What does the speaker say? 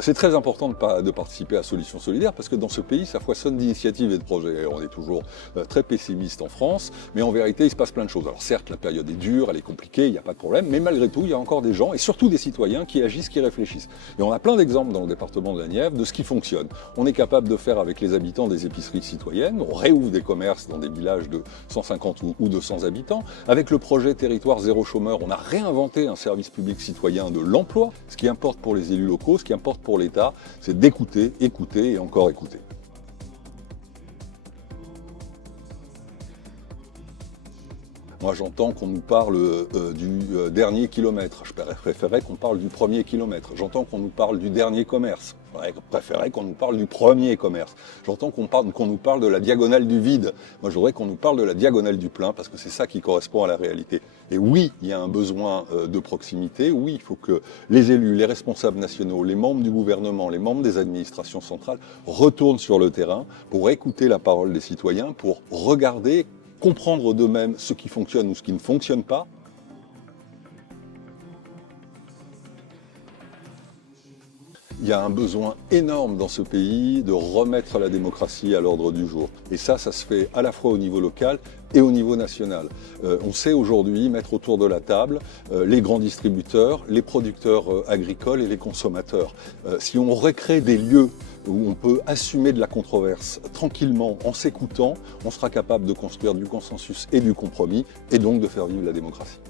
C'est très important de participer à Solutions Solidaires parce que dans ce pays, ça foisonne d'initiatives et de projets. On est toujours très pessimiste en France, mais en vérité, il se passe plein de choses. Alors certes, la période est dure, elle est compliquée, il n'y a pas de problème, mais malgré tout, il y a encore des gens, et surtout des citoyens, qui agissent, qui réfléchissent. Et on a plein d'exemples dans le département de la Nièvre de ce qui fonctionne. On est capable de faire avec les habitants des épiceries citoyennes, on réouvre des commerces dans des villages de 150 ou 200 habitants. Avec le projet Territoire Zéro Chômeur, on a réinventé un service public citoyen de l'emploi. Ce qui importe pour les élus locaux, ce qui importe pour l'État, c'est d'écouter, écouter et encore écouter. Moi, j'entends qu'on nous parle du dernier kilomètre. Je préférerais qu'on parle du premier kilomètre. J'entends qu'on nous parle du dernier commerce. Je préférerais qu'on nous parle du premier commerce. J'entends qu'on nous parle de la diagonale du vide. Moi, je voudrais qu'on nous parle de la diagonale du plein, parce que c'est ça qui correspond à la réalité. Et oui, il y a un besoin de proximité. Oui, il faut que les élus, les responsables nationaux, les membres du gouvernement, les membres des administrations centrales retournent sur le terrain pour écouter la parole des citoyens, pour regarder, comprendre d'eux-mêmes ce qui fonctionne ou ce qui ne fonctionne pas. Il y a un besoin énorme dans ce pays de remettre la démocratie à l'ordre du jour. Et ça se fait à la fois au niveau local et au niveau national. On sait aujourd'hui mettre autour de la table les grands distributeurs, les producteurs agricoles et les consommateurs. Si on recrée des lieux où on peut assumer de la controverse tranquillement en s'écoutant, on sera capable de construire du consensus et du compromis et donc de faire vivre la démocratie.